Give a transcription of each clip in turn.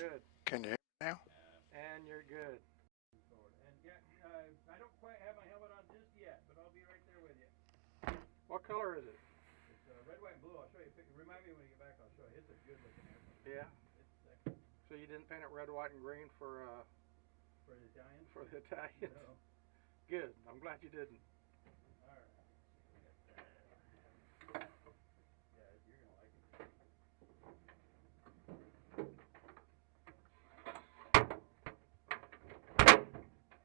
good. Can you hear me now? And you're good. And yeah, I don't quite have my helmet on just yet, but I'll be right there with you. What color is it? It's red, white, and blue. I'll show you. Remind me when you get back. I'll show you. It's a good looking airplane. Yeah. It's sexy. So you didn't paint it red, white, and green for the Italians? For the Italians? No. Good. I'm glad you didn't. All right. Yeah, you're gonna like it.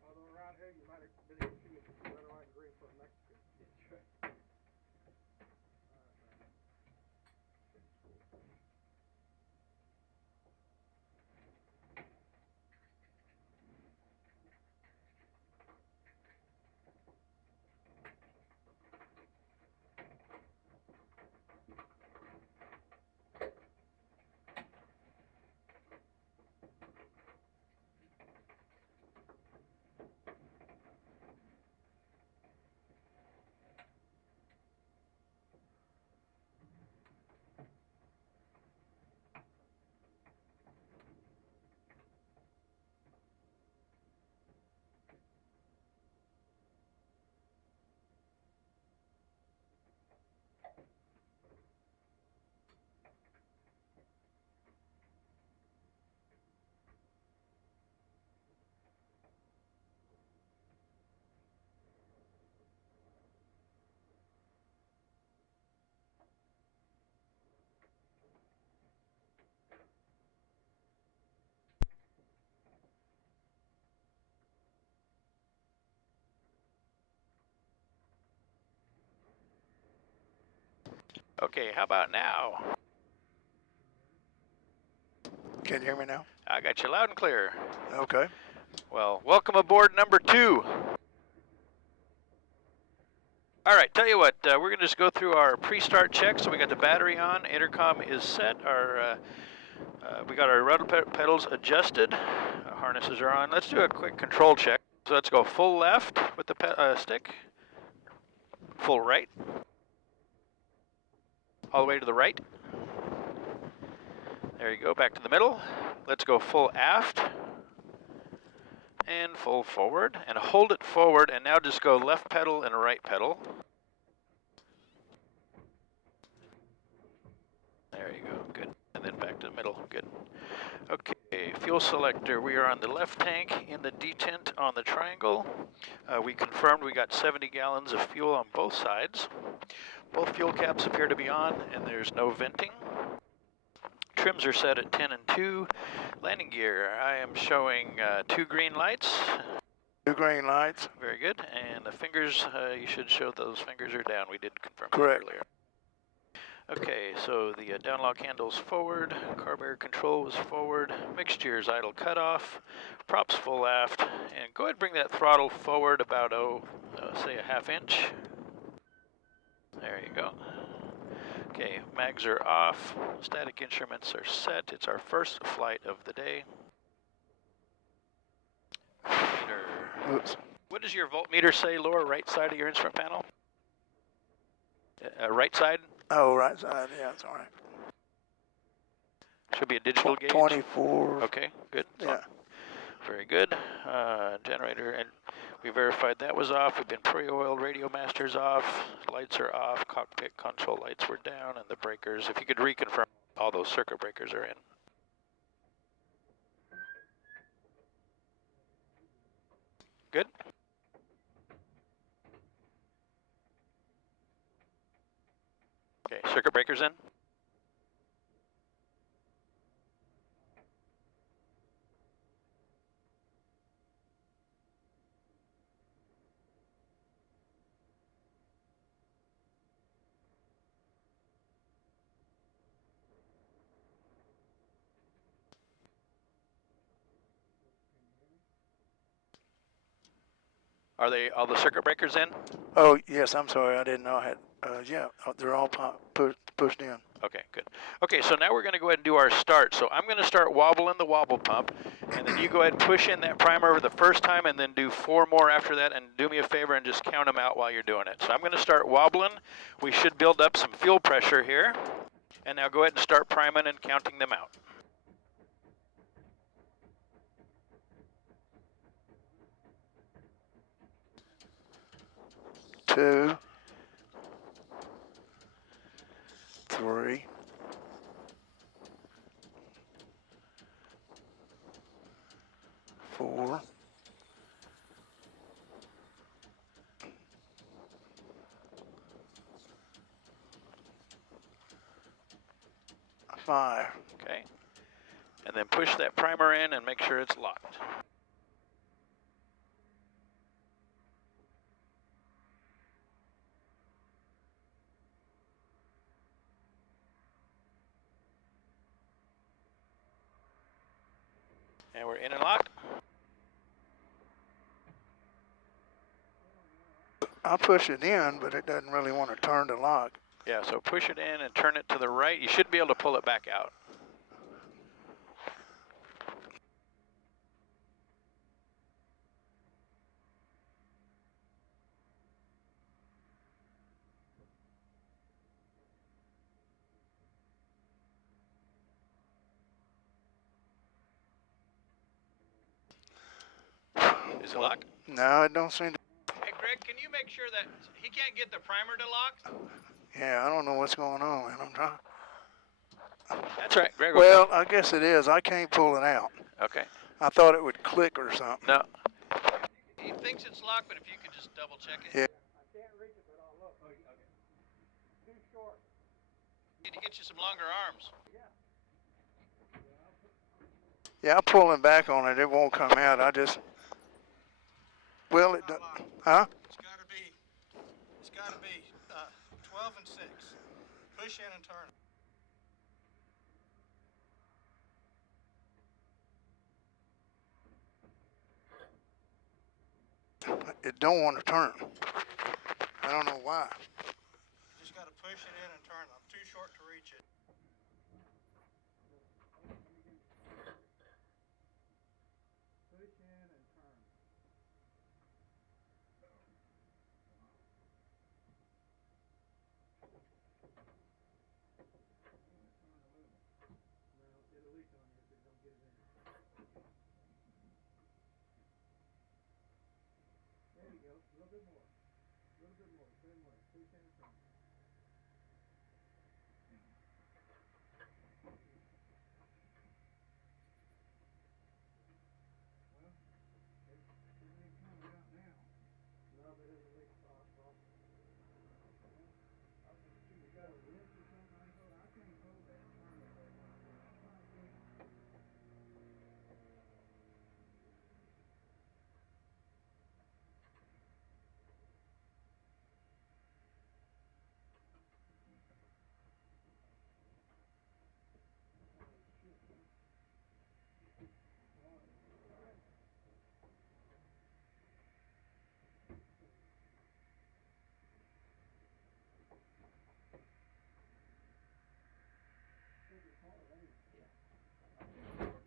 Although around here you might have been able to see it red, white, and green for Mexico. That's right. Okay, how about now? Can you hear me now? I got you loud and clear. Okay. Well, welcome aboard number 2. All right, tell you what, we're going to just go through our pre-start check. So we got the battery on, intercom is set, we got our rudder pedals adjusted, harnesses are on. Let's do a quick control check. So let's go full left with the stick, full right, all the way to the right. There you go, back to the middle. Let's go full aft and full forward, and hold it forward, and now just go left pedal and right pedal. There you go, good. And then back to the middle, good. Okay, fuel selector, we are on the left tank in the detent on the triangle. We confirmed we got 70 gallons of fuel on both sides. Both fuel caps appear to be on, and there's no venting. Trims are set at 10 and 2. Landing gear, I am showing 2 green lights. 2 green lights. Very good. And the fingers, you should show those fingers are down. We did confirm Correct. that earlier. Okay, so the downlock handle's forward, carb air control was forward, mixtures idle cutoff, props full aft, and go ahead and bring that throttle forward about, say a ½ inch. There you go. Okay, mags are off, static instruments are set. It's our first flight of the day. Voltmeter. Oops. What does your voltmeter say, lower right side of your instrument panel? Right side? Oh, right side. Yeah, it's all right. Should be a digital gauge. 24. Okay, good. Yeah. Very good. Generator, and we verified that was off. We've been pre-oiled, radio master's off, lights are off, cockpit console lights were down, and the breakers, if you could reconfirm, all those circuit breakers are in. Good. Okay, circuit breakers in. Are they all the circuit breakers in? Oh, yes, I'm sorry. I didn't know I had, yeah, they're all pushed in. Okay, good. Okay, so now we're going to go ahead and do our start. So I'm going to start wobbling the wobble pump, and then you go ahead and push in that primer the first time, and then do 4 more after that, and do me a favor and just count them out while you're doing it. So I'm going to start wobbling. We should build up some fuel pressure here. And now go ahead and start priming and counting them out. 2, 3, 4, 5. Okay. And then push that primer in and make sure it's locked. And we're in and locked. I push it in, but it doesn't really want to turn to lock. Yeah, so push it in and turn it to the right. You should be able to pull it back out. Is it locked? No, it don't seem to. Hey, Greg, can you make sure that he can't get the primer to lock? Yeah, I don't know what's going on, man. I'm trying. That's right, Greg. Well, I guess it is. I can't pull it out. Okay. I thought it would click or something. No. He thinks it's locked, but if you could just double check it. Yeah. I can't reach it, but I'll look. Oh, okay. Too short. Need to get you some longer arms. Yeah, I'm pulling back on it. It won't come out. I just. Well, it does. Huh? It's gotta be 12 and 6. Push in and turn. It don't want to turn. I don't know why. Just gotta push it in and turn. I'm too short to reach it. Push in and turn. There you go. A little bit more. A little bit more. Same way. Push in and turn. No, but it's a big spot. You got a wrench or something? I can't hold that and turn it very much. I'm trying to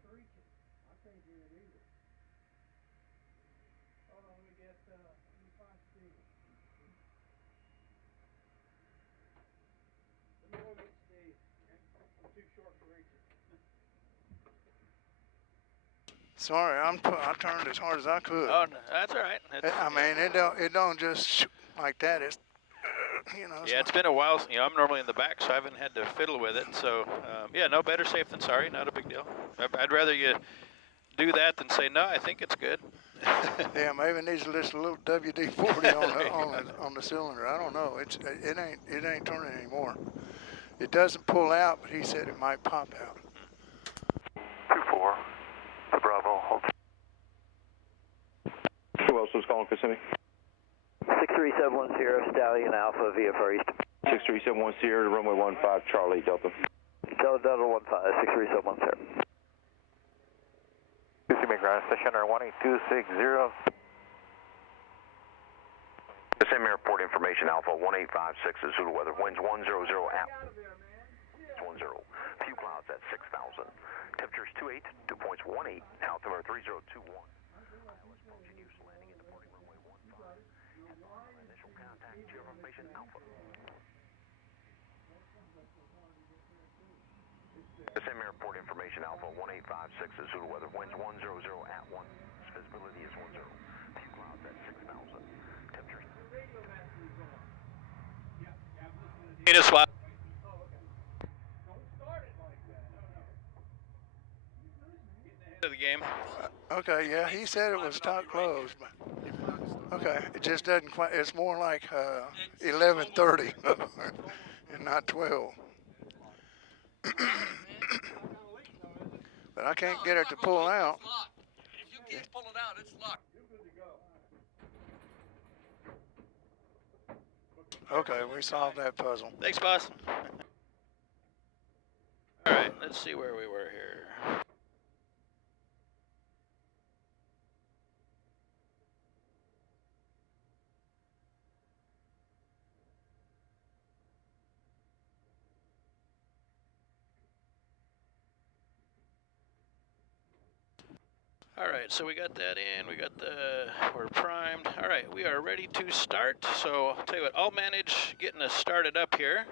push. I can't do it either. Hold on, let me find Steve. Let me go get Steve. I'm too short to reach it. Sorry, I turned as hard as I could. Oh, no, that's all right. I mean, it don't just like that. It's you know. Yeah, it's been a while. You know, I'm normally in the back, so I haven't had to fiddle with it. So, yeah, no, better safe than sorry. Not a big deal. I'd rather you do that than say, no, I think it's good. Yeah, maybe it needs just a little WD-40 on the cylinder. I don't know. It ain't turning anymore. It doesn't pull out, but he said it might pop out. 2-4 to Bravo. Hold. Who else was calling Kissimmee? 63710 Stallion Alpha via Far East. 63710 to runway 15 Charlie Delta. Delta 15 63710. Kissimmee ground station or 18260. Kissimmee Airport information Alpha 1856 is Zulu weather. Winds 100 at 10. Few clouds at 6,000. Temperatures 28, dew points 18, altimeter 3021. ILS continues landing and departing runway 15. Initial contact, geo information Alpha. Kissimmee Airport information Alpha 1856 is Zulu weather. Winds 100 at 1. Visibility is 10. Few clouds at 6,000. Temperatures. Need a swap. Don't start it like that. No. Get ahead of the game. Okay, yeah, he said it was stock closed, but okay, it just doesn't quite. It's more like 11:30 and not 12. But I can't get it to pull out. If you can't pull it out, it's locked. Okay, we solved that puzzle. Thanks, boss. All right, let's see where we were here. All right, so we got that in, we're primed. All right, we are ready to start. So I'll tell you what, I'll manage getting us started up here.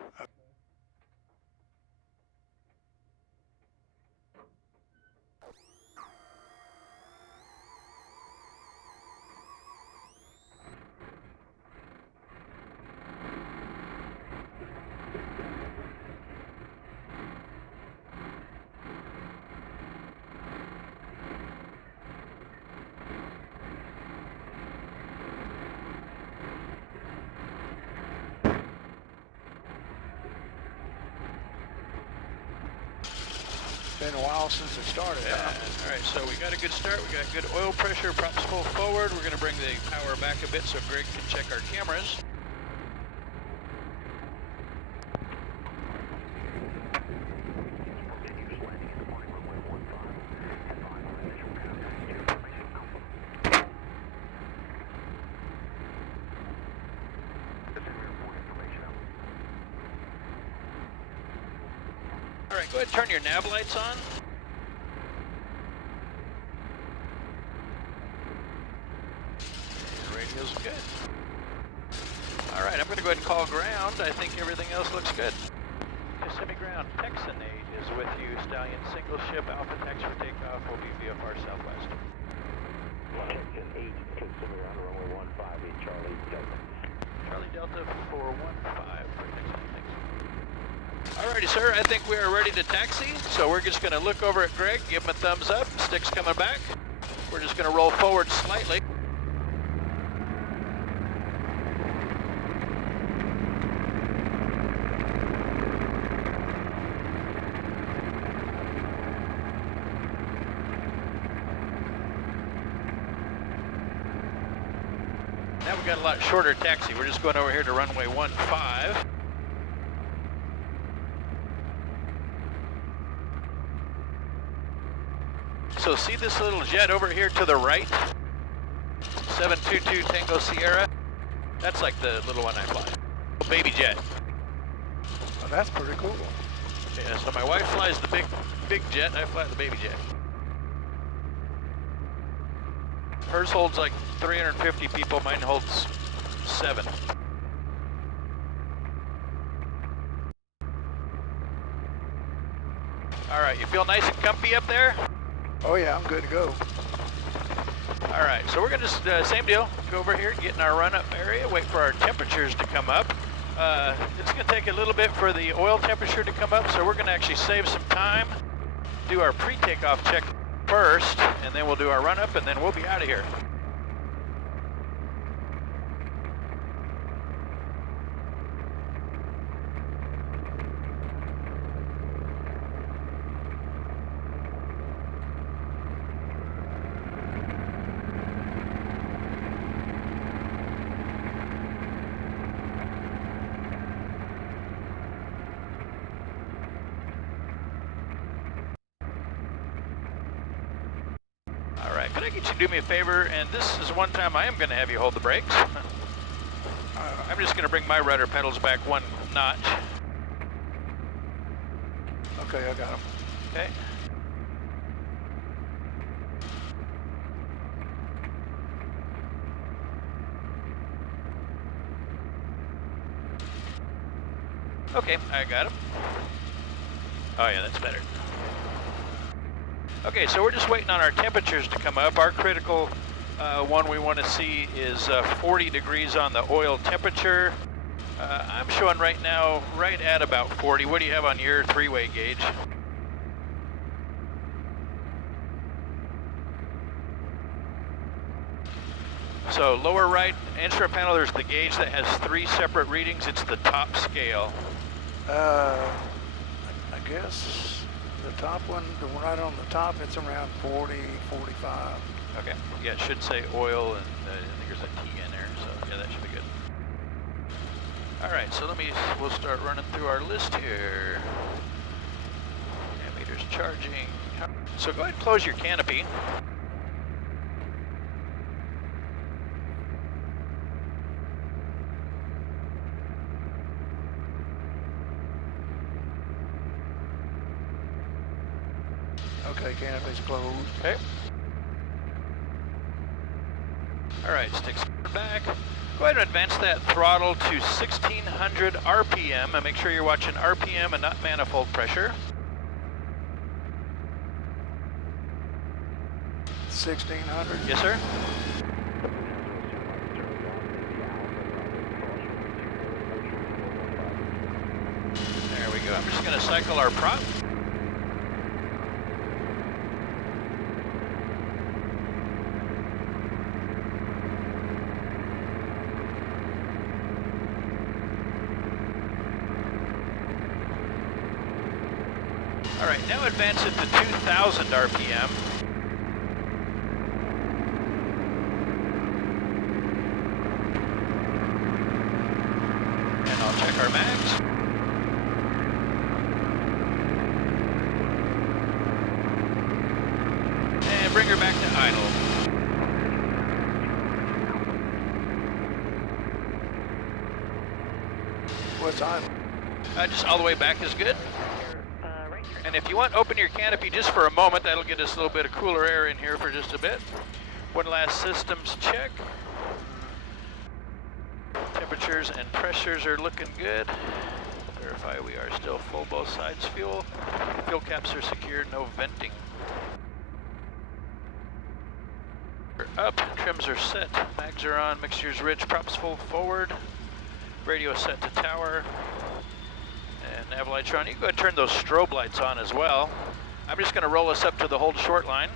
Been a while since it started. Yeah. All right, so we got a good start. We got good oil pressure, props full forward. We're gonna bring the power back a bit so Greg can check our cameras. All right, go ahead and turn your nav lights on. The radio's good. All right, I'm going to go ahead and call ground. I think everything else looks good. Kissimmee ground, Texan T is with you. Stallion single ship, Alpha tax for takeoff will be VFR Southwest. Texan 8, Kissimmee ground, runway 15, Charlie Delta. Charlie Delta 415 for Texan T, thanks. Alrighty, sir, I think we are ready to taxi, so we're just going to look over at Greg, give him a thumbs up, stick's coming back. We're just going to roll forward slightly. Now we've got a lot shorter taxi. We're just going over here to runway 15. So see this little jet over here to the right? 722 Tango Sierra? That's like the little one I fly. Baby jet. Oh, that's pretty cool. Yeah, so my wife flies the big jet, I fly the baby jet. Hers holds like 350 people, mine holds 7. All right, you feel nice and comfy up there? Oh yeah, I'm good to go. All right, so we're gonna just, same deal, go over here, get in our run-up area, wait for our temperatures to come up. It's gonna take a little bit for the oil temperature to come up, so we're gonna actually save some time, do our pre-takeoff check first, and then we'll do our run-up, and then we'll be out of here. All right, could I get you to do me a favor? And this is one time I am going to have you hold the brakes. I'm just going to bring my rudder pedals back 1 notch. Okay, I got him. Okay. Okay, I got him. Oh yeah, that's better. Okay, so we're just waiting on our temperatures to come up. Our critical one we want to see is 40 degrees on the oil temperature. I'm showing right now right at about 40. What do you have on your three-way gauge? So lower right instrument panel, there's the gauge that has 3 separate readings. It's the top scale. I guess the top one, the one right on the top, it's around 40, 45. Okay. Yeah, it should say oil, and I think there's a T in there, so yeah, that should be good. All right, so we'll start running through our list here. Ammeter's charging. So go ahead and close your canopy. Okay, canopy's closed. Okay. All right, sticks back. Go ahead and advance that throttle to 1600 RPM and make sure you're watching RPM and not manifold pressure. 1600? Yes, sir. There we go. I'm just going to cycle our prop. All right, now advance it to 2000 RPM. And I'll check our mags. And bring her back to idle. What's idle? Just all the way back is good. And if you want, open your canopy just for a moment. That'll get us a little bit of cooler air in here for just a bit. One last systems check. Temperatures and pressures are looking good. Verify we are still full both sides fuel. Fuel caps are secured, no venting. We're up, trims are set, mags are on, mixtures rich, props full forward. Radio set to tower. And nav lights are on. You can go ahead and turn those strobe lights on as well. I'm just going to roll us up to the hold short line.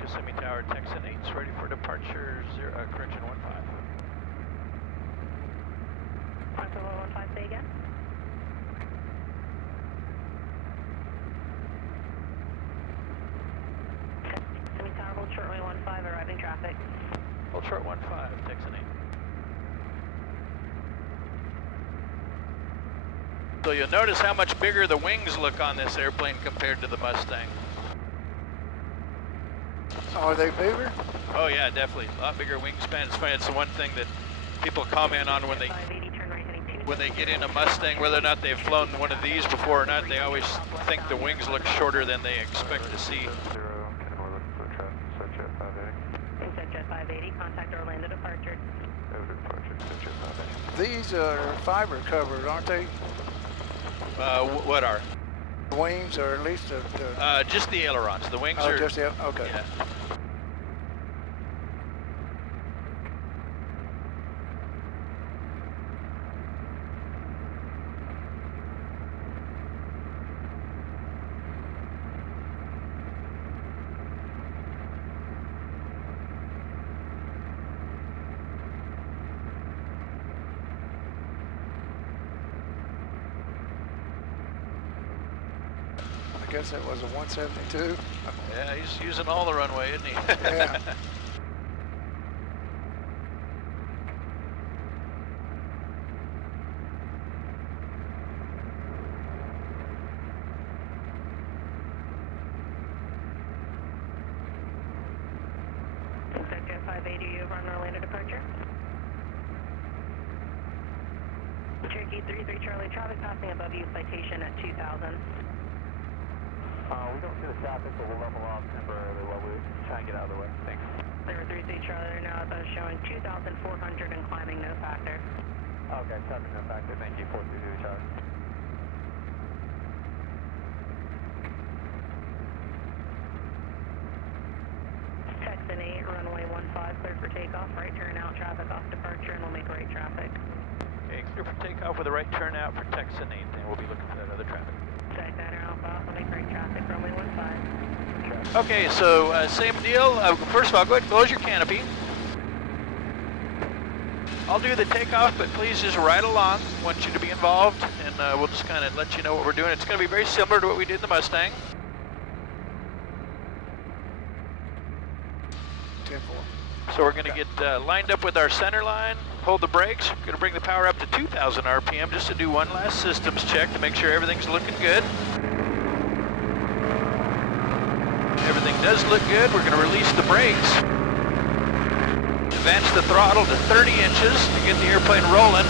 Kissimmee Tower, Texan 8's ready for departure. Correction 15. 15, say again. Hold short runway 15, arriving traffic. Hold short 15, Texan 8. So you'll notice how much bigger the wings look on this airplane compared to the Mustang. Are they bigger? Oh yeah, definitely. A lot bigger wingspan. It's funny, it's the one thing that people comment on when they get in a Mustang, whether or not they've flown one of these before or not, they always think the wings look shorter than they expect to see. Jet 580, contact Orlando departure. These are fiber covered, aren't they? What are? Wings, or at least just the ailerons. The wings are... just the, okay. Yeah. I guess that was a 172. Yeah, he's using all the runway, isn't he? Yeah. Jet 580, you have run Orlando departure. Cherokee 33 Charlie, traffic passing above you, citation at 2000. We don't see the traffic, so we'll level off temporarily while we try and get out of the way. Thanks. 33 Charlie, now it's showing 2,400 and climbing, no factor. Okay, traffic no factor. Thank you. 432 Charlie. 115, clear for takeoff, right turn out, traffic off departure, and we'll make right traffic. Okay, clear for takeoff with a right turnout for Texan T, and we'll be looking for that other traffic. Check Niner Alpha off, we'll make right traffic, runway 15. Okay, so same deal. First of all, go ahead and close your canopy. I'll do the takeoff, but please just ride along. I want you to be involved, and we'll just kind of let you know what we're doing. It's going to be very similar to what we did in the Mustang. 10-4. So we're going to get lined up with our center line, hold the brakes. We're going to bring the power up to 2,000 RPM just to do one last systems check to make sure everything's looking good. Everything does look good. We're going to release the brakes. Advance the throttle to 30 inches to get the airplane rolling.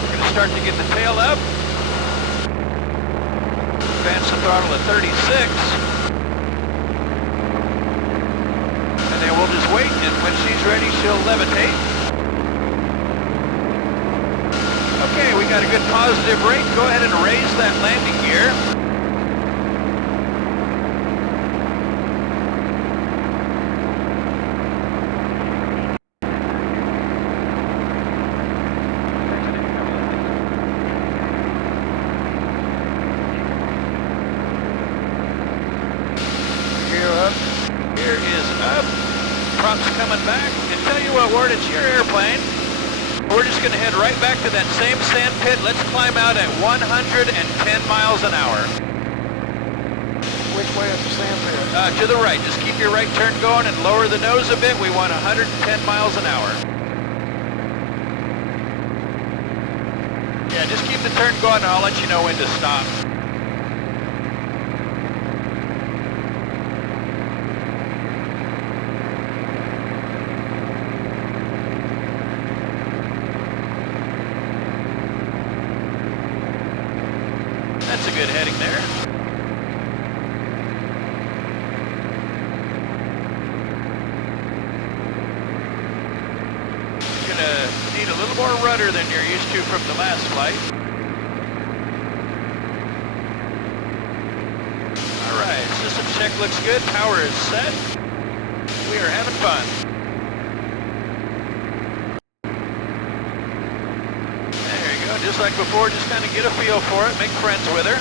We're going to start to get the tail up. Advance the throttle to 36. And then we'll just wait, and when she's ready, she'll levitate. Okay, we got a good positive rate. Go ahead and raise that landing gear. Coming back, and tell you what, Ward, it's your airplane. We're just going to head right back to that same sand pit. Let's climb out at 110 miles an hour. Which way is the sand pit? To the right. Just keep your right turn going and lower the nose a bit. We want 110 miles an hour. Yeah, just keep the turn going and I'll let you know when to stop. That's a good heading there. You're gonna need a little more rudder than you're used to from the last flight. All right, system check looks good. Power is set. We are having fun. Just like before, just kind of get a feel for it, make friends with her.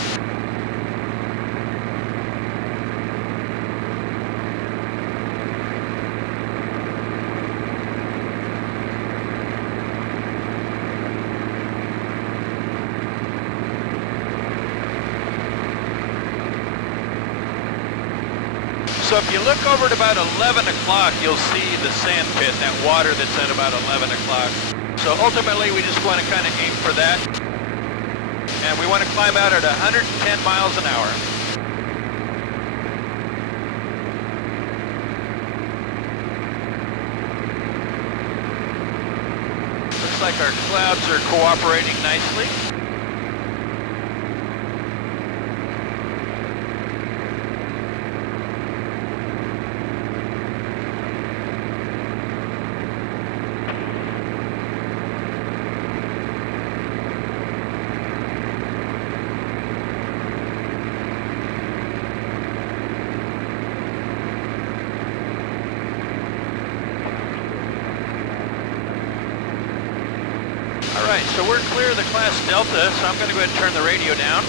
So if you look over at about 11 o'clock, you'll see the sand pit, that water that's at about 11 o'clock. So ultimately, we just want to kind of aim for that. And we want to climb out at 110 miles an hour. Looks like our clouds are cooperating nicely. Alright, so we're clear of the class Delta, so I'm going to go ahead and turn the radio down.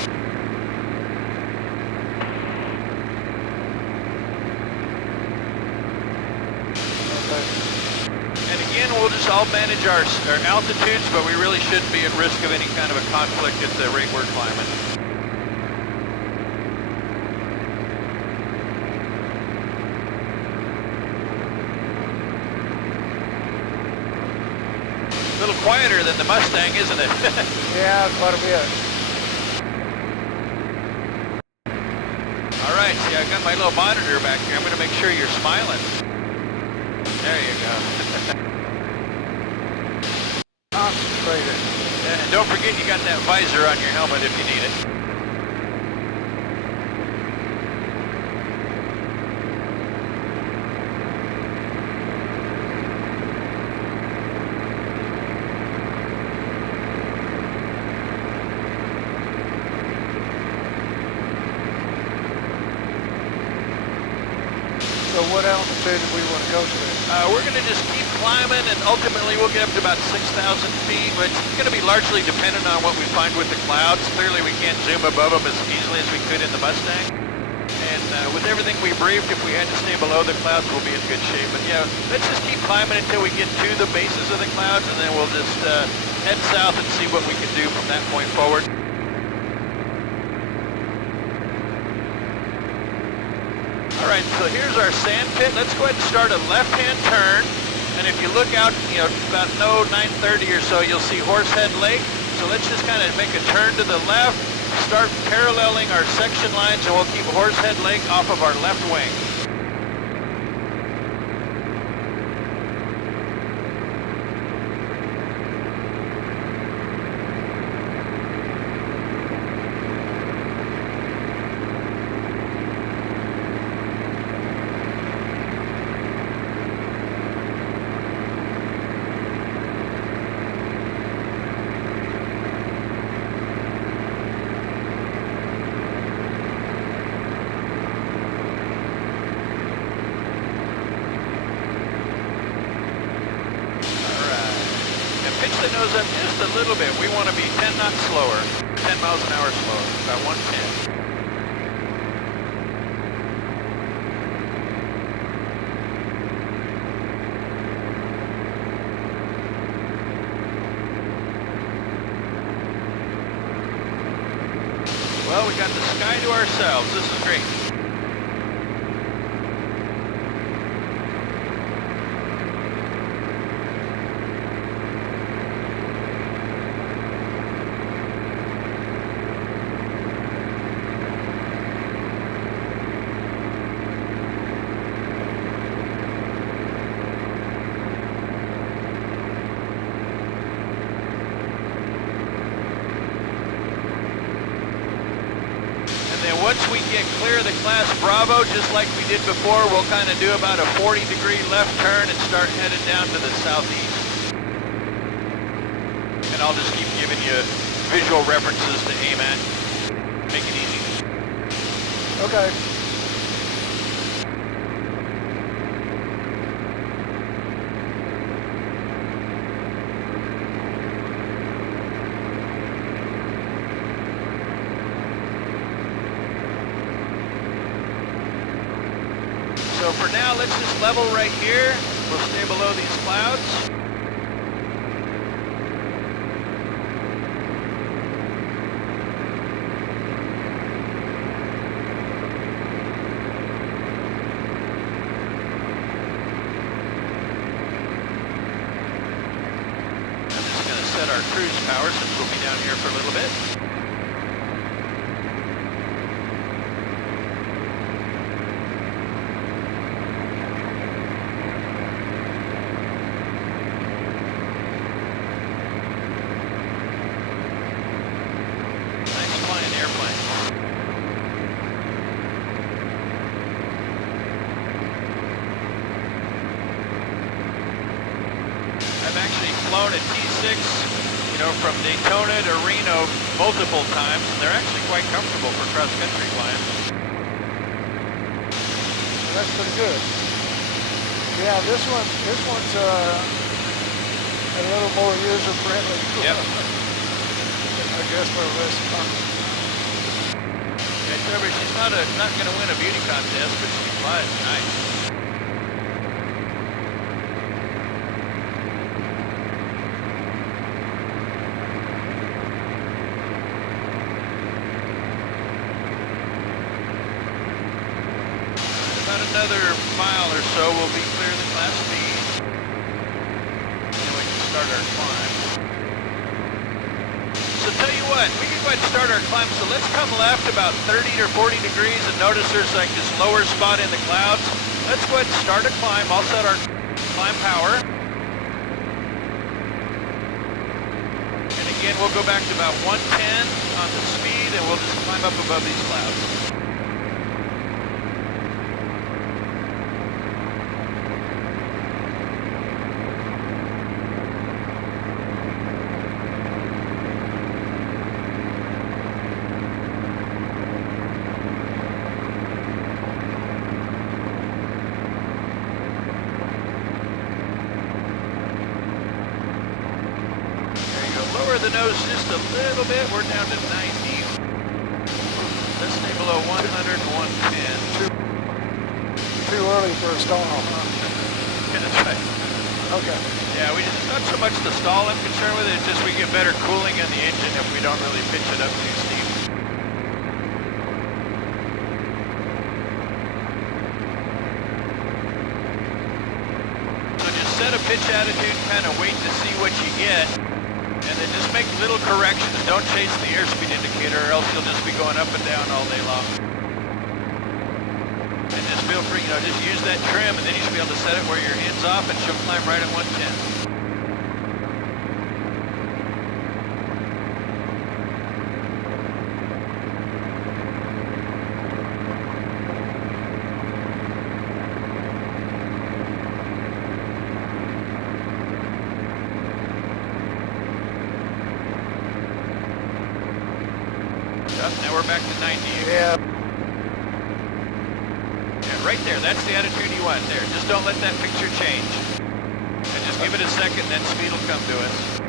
And again, we'll just all manage our altitudes, but we really shouldn't be at risk of any kind of a conflict at the rate we're climbing. A little quieter than the Mustang, isn't it? Yeah, quite a bit. All right, see, I've got my little monitor back here. I'm going to make sure you're smiling. There you go. Concentrated. And don't forget you got that visor on your helmet if you need it. So what altitude altitude that we want to go to? We're going to just keep climbing, and ultimately we'll get up to about 6,000 feet, but it's going to be largely dependent on what we find with the clouds. Clearly we can't zoom above them as easily as we could in the Mustang. And with everything we briefed, if we had to stay below the clouds, we'll be in good shape. But yeah, let's just keep climbing until we get to the bases of the clouds, and then we'll just head south and see what we can do from that point forward. All right, so here's our sand pit. Let's go ahead and start a left-hand turn. And if you look out, about 9:30 or so, you'll see Horsehead Lake. So let's just kind of make a turn to the left, start paralleling our section lines, and we'll keep Horsehead Lake off of our left wing. Pitch the nose up just a little bit. We want to be 10 knots slower, 10 miles an hour slower, about 110. Well, we got the sky to ourselves. This is great. Once we get clear of the class Bravo, just like we did before, we'll kind of do about a 40-degree left turn and start headed down to the southeast. And I'll just keep giving you visual references to aim at. Make it easy. Okay. So for now, let's just level right here. We'll stay below these clouds. I'm just going to set our cruise power since we'll be down here for a little bit. I've actually flown a T6, from Daytona to Reno multiple times, and they're actually quite comfortable for cross-country flying. Well, that's pretty good. Yeah, this one's a little more user-friendly. Yep. I guess for less fun. Yeah, Trevor, she's not going to win a beauty contest, but she flies nice. About another mile or so, we'll be clear of the Class B. And we can start our climb. So tell you what, we can go ahead and start our climb. So let's come left about 30 or 40 degrees and notice there's like this lower spot in the clouds. Let's go ahead and start a climb. I'll set our climb power. And again, we'll go back to about 110 on the speed, and we'll just climb up above these clouds. the nose just a little bit. We're down to 90. Let's stay below 100 and 110. Too early for a stall, huh? Yeah, that's right. Okay. Yeah, it's not so much the stall I'm concerned with, it's just we get better cooling in the engine if we don't really pitch it up too steep. So just set a pitch attitude, kind of wait to see what you get, and then just make little corrections. Don't chase the airspeed indicator or else you'll just be going up and down all day long. And just feel free, just use that trim, and then you should be able to set it where your end's off, and she'll climb right at 110. Now we're back to 90 again. Yeah. Right there, that's the attitude you want there. Just don't let that picture change. And just give it a second, then speed will come to us.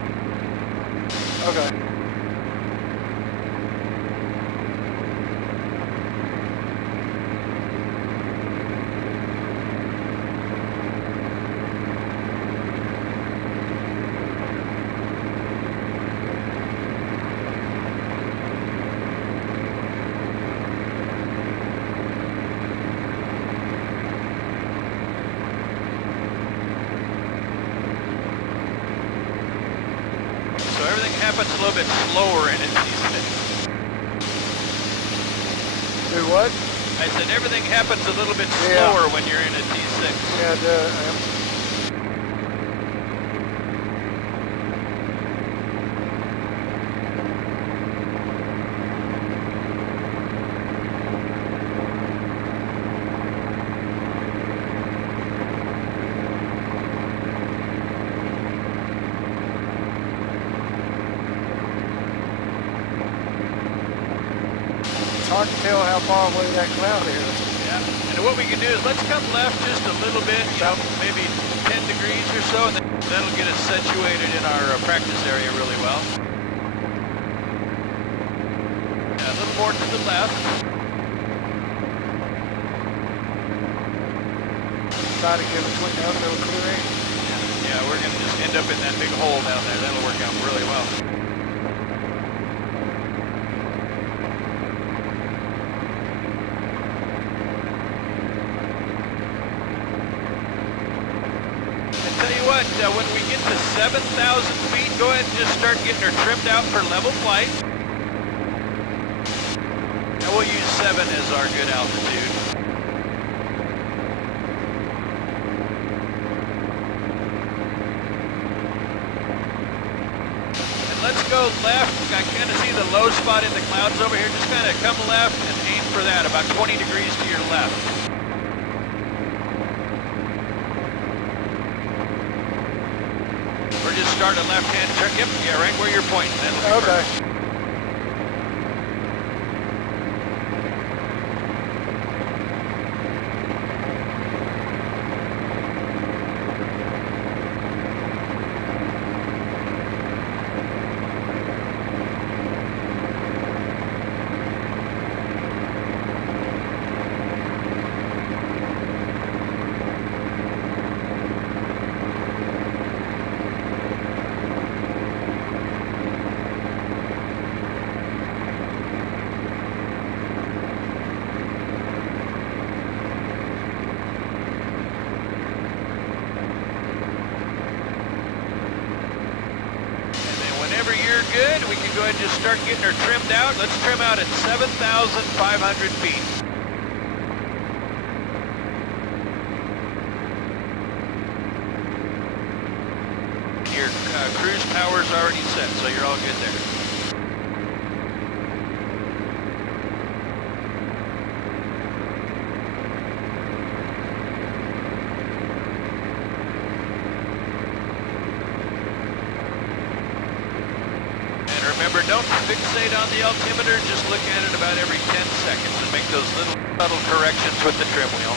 Okay. So everything happens a little bit slower in a T6. Do what? I said everything happens a little bit Yeah. slower when you're in a T6. Yeah, hard to tell how far away that cloud is. Yeah. And what we can do is let's come left just a little bit, maybe 10 degrees or so, and then that'll get us situated in our practice area really well. Yeah, a little more to the left. Try to get between the other little clearing. Yeah, we're going to just end up in that big hole down there. That'll work out really well. When we get to 7,000 feet, go ahead and just start getting her trimmed out for level flight. And we'll use 7 as our good altitude. And let's go left. I kind of see the low spot in the clouds over here. Just kind of come left and aim for that, about 20 degrees to your left. Just start a left-hand turn. Yep, yeah, right where you're pointing. That'll be okay. Perfect. Whenever you're good, we can go ahead and just start getting her trimmed out. Let's trim out at 7,500 feet. Your cruise power's already set, so you're all good there. Remember, don't fixate on the altimeter, just look at it about every 10 seconds and make those little subtle corrections with the trim wheel.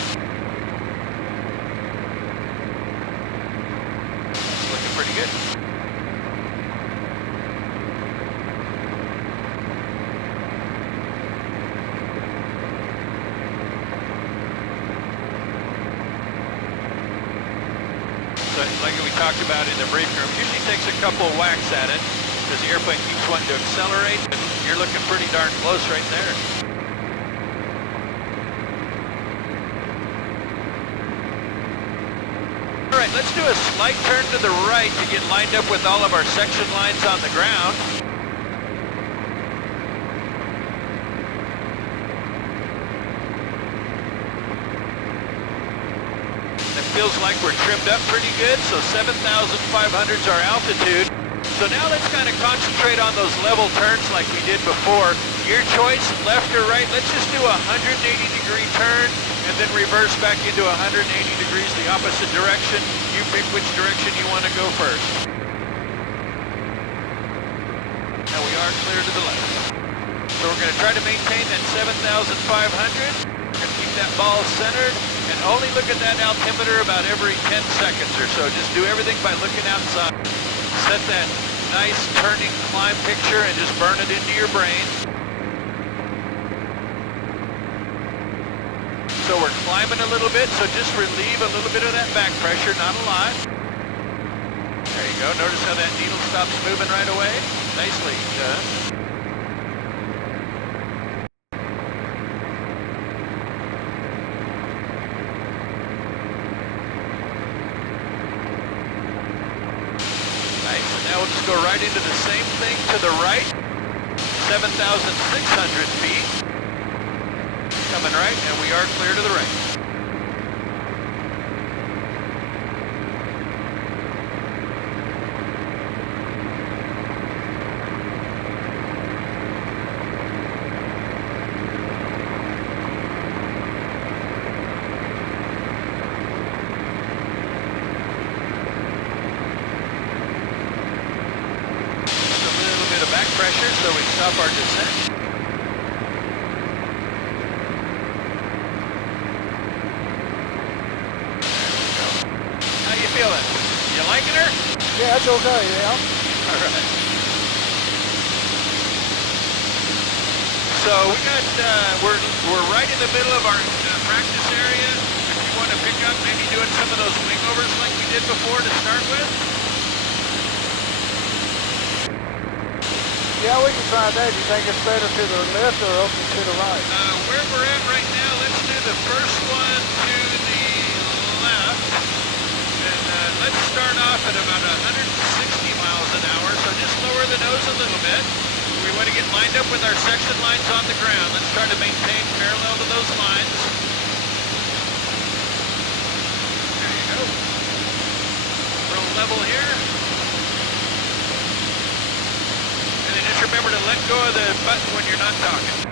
It's looking pretty good. but like we talked about in the briefing room, usually takes a couple of whacks at it because the airplane keeps wanting to accelerate, and you're looking pretty darn close right there. All right, let's do a slight turn to the right to get lined up with all of our section lines on the ground. It feels like we're trimmed up pretty good, so 7,500 is our altitude. So now let's kind of concentrate on those level turns like we did before. Your choice, left or right. Let's just do a 180-degree turn and then reverse back into 180 degrees the opposite direction. You pick which direction you want to go first. Now we are clear to the left. So we're going to try to maintain that 7,500. We're going to keep that ball centered and only look at that altimeter about every 10 seconds or so. Just do everything by looking outside. Set that nice turning climb picture and just burn it into your brain. So we're climbing a little bit, so just relieve a little bit of that back pressure, not a lot. There you go. Notice how that needle stops moving right away? Nicely done. Nice. And now we'll just go right into the same thing to the right. 7,600 feet. Coming right, and we are clear to the right. Just a little bit of back pressure so we stop our descent. Feeling? You liking her? Yeah, it's okay, yeah. All right. So we got, we're right in the middle of our practice area. If you want to pick up, maybe doing some of those wingovers like we did before to start with. Yeah, we can try that. You think it's better to the left or up to the right? Where we're at right now, let's do the first one to the left. Let's start off at about 160 miles an hour, so just lower the nose a little bit. We want to get lined up with our section lines on the ground. Let's try to maintain parallel to those lines. There you go. Real level here. And then just remember to let go of the button when you're not talking.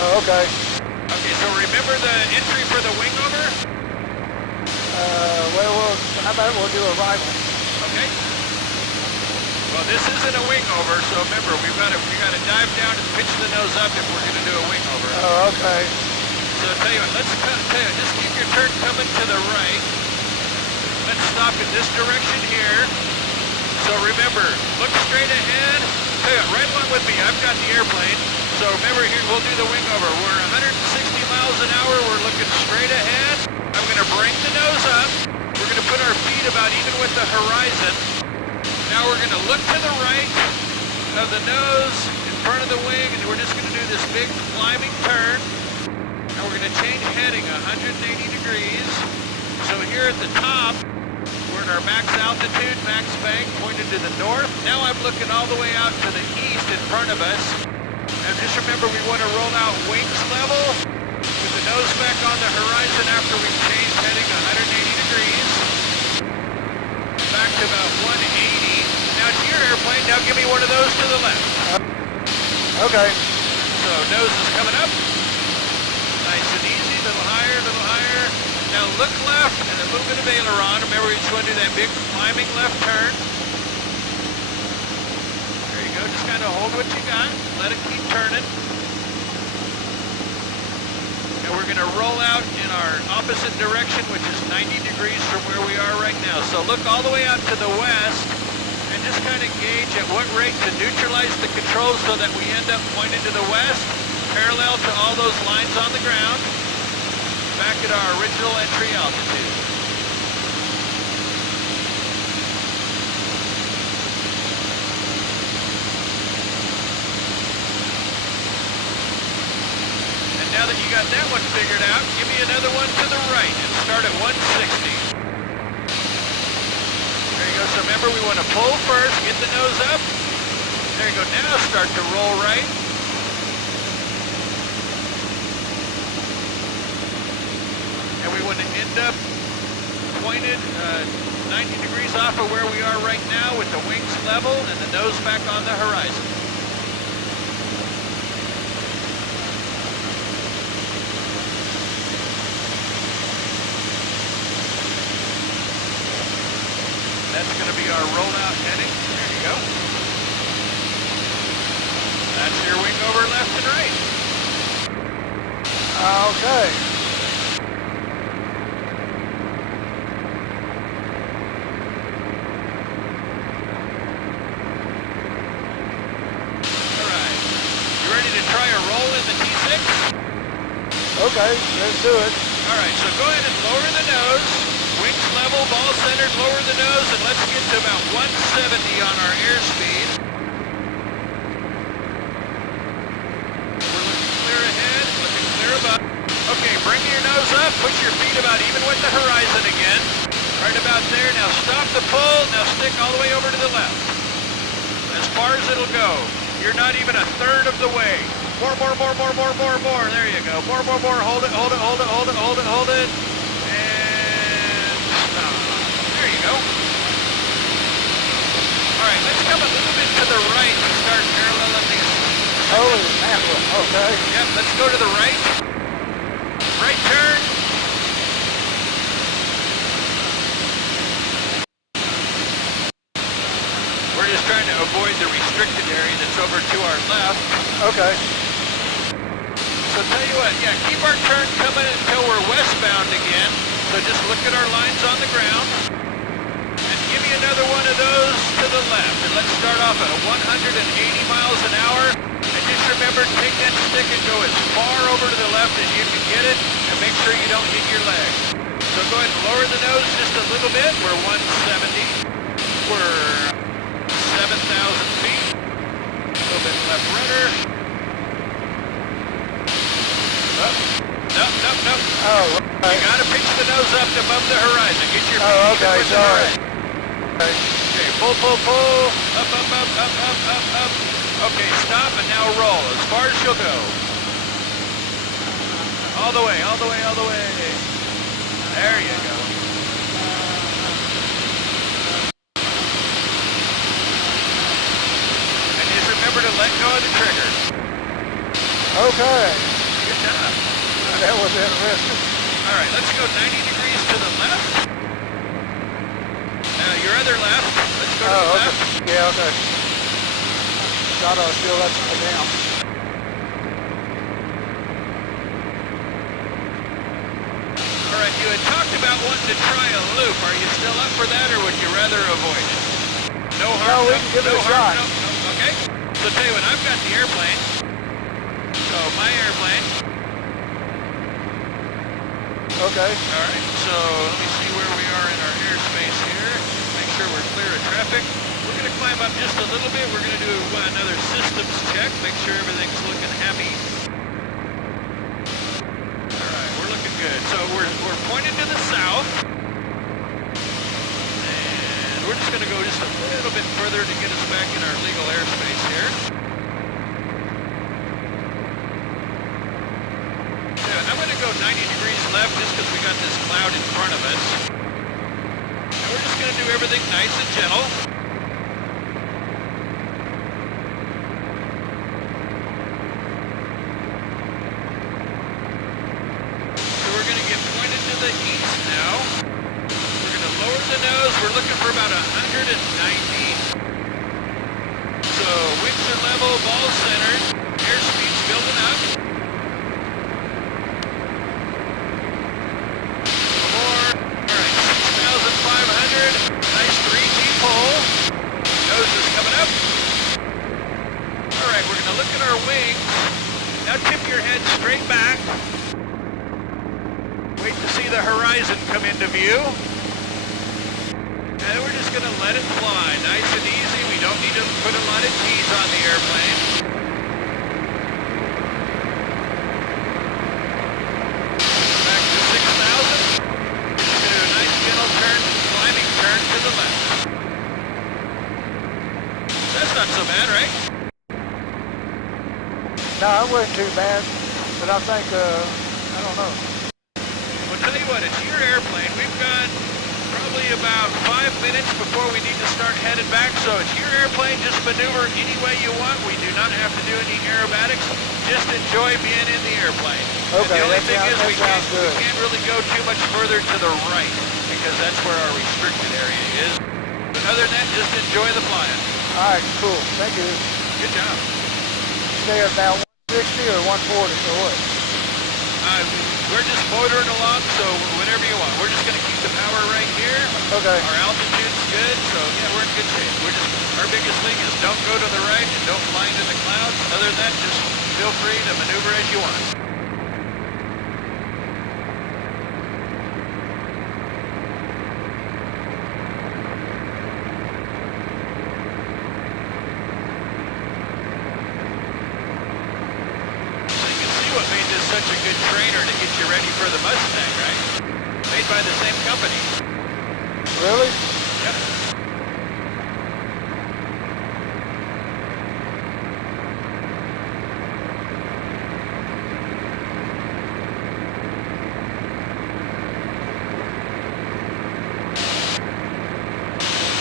Oh, okay. Okay, so remember the entry for the wing over? Well, how about we'll do a right one? Okay. Well, this isn't a wing over, so remember we got to dive down and pitch the nose up if we're going to do a wing over. Oh, okay. So tell you what, just keep your turn coming to the right. Let's stop in this direction here. So remember, look straight ahead. Tell you what, right along with me. I've got the airplane. So remember here, we'll do the wing over. We're 160 miles an hour. We're looking straight ahead. I'm going to bring the nose up. We're going to put our feet about even with the horizon. Now we're going to look to the right of the nose in front of the wing, and we're just going to do this big climbing turn. And we're going to change heading 180 degrees. So here at the top, we're at our max altitude, max bank, pointed to the north. Now I'm looking all the way out to the east in front of us. And just remember, we want to roll out wings level with the nose back on the horizon after we've changed heading 180 degrees. Back to about 180. Now to your airplane, now give me one of those to the left. Okay. So nose is coming up. Nice and easy, a little higher, a little higher. Now look left and a little bit of aileron. Remember, we just want to do that big climbing left turn. There you go, just kind of hold what you got. Let it keep turning. And we're going to roll out in our opposite direction, which is 90 degrees from where we are right now. So look all the way out to the west and just kind of gauge at what rate to neutralize the controls so that we end up pointing to the west, parallel to all those lines on the ground, back at our original entry altitude. when you got that one figured out, give me another one to the right and start at 160. There you go. So remember, we want to pull first, get the nose up. There you go. Now start to roll right. And we want to end up pointed 90 degrees off of where we are right now with the wings level and the nose back on the horizon. That's going to be our rollout heading. There you go. That's your wing over left and right. Okay. All right. You ready to try a roll in the T6? Okay, let's do it. All right, so go ahead and lower the nose. Wings level, ball centered, lower the nose, and let's get to about 170 on our airspeed. We're looking clear ahead, looking clear above. Okay, bring your nose up, push your feet about even with the horizon again. Right about there, now stop the pull, now stick all the way over to the left. As far as it'll go. You're not even a third of the way. More, there you go. More, hold it, hold it, hold it, hold it, hold it, hold it. There you go. All right, let's come a little bit to the right and start paralleling these. Holy mackerel, okay. Yep, let's go to the right. Right turn. We're just trying to avoid the restricted area that's over to our left. Okay. So tell you what, yeah, keep our turn coming until we're westbound again. So just look at our lines on the ground. And give me another one of those to the left. And let's start off at 180 miles an hour. And just remember, take that stick and go as far over to the left as you can get it. And make sure you don't hit your leg. So go ahead and lower the nose just a little bit. We're 170. We're 7,000 feet. A little bit left rudder. No. Oh, right. You gotta pitch the nose up above the horizon. Get your feet Oh, okay, with sorry. the horizon. Okay, pull. Up. Okay, stop and now roll as far as you'll go. All the way. There you go. And just remember to let go of the trigger. Okay. Good job. That was interesting. All right, let's go 90 degrees to the left. Your other left. Let's go to the Okay. left. Yeah, okay. Thought I was still upside down. All right, you had talked about wanting to try a loop. Are you still up for that, or would you rather avoid it? No harm. No, we can give it a shot. No. Okay. So tell you what, I've got the airplane. So my airplane. Okay. All right. So let me see where we are in our airspace here. Make sure we're clear of traffic. We're going to climb up just a little bit. We're going to do another systems check. Make sure everything's looking happy. All right, we're looking good. So we're pointed to the south. And we're just going to go just a little bit further to get us back in our legal airspace here. Yeah, I'm going to go 90 degrees left just because we got this cloud in front of us. And we're just going to do everything nice and gentle. So we're going to get pointed to the east now. We're going to lower the nose. We're looking for about 190. So wings are level, ball centered, airspeed's building up. More. All right, 6,500. Nice 3T pull. Nose is coming up. All right, we're going to look at our wings. Now tip your head straight back. Wait to see the horizon come into view. And we're just going to let it fly. Nice and easy. We don't need to put a lot of T's on the airplane. not so bad, right? No, it wasn't too bad, but I think, I don't know. Well, tell you what, it's your airplane. We've got probably about 5 minutes before we need to start headed back, so it's your airplane. Just maneuver any way you want. We do not have to do any aerobatics. Just enjoy being in the airplane. Okay, and the only that thing sounds, is that we sounds good. can't really go too much further to the right because that's where our restricted area is. But other than that, just enjoy the flying. All right, cool. Thank you. Good job. Stay at about 160 or 140 or what? We're just motoring along, so whatever you want. We're just going to keep the power right here. Okay. Our altitude's good, so yeah, we're in good shape. Our biggest thing is don't go to the right and don't fly into the clouds. Other than that, just feel free to maneuver as you want. Such a good trainer to get you ready for the Mustang, right? Made by the same company. Really? Yep.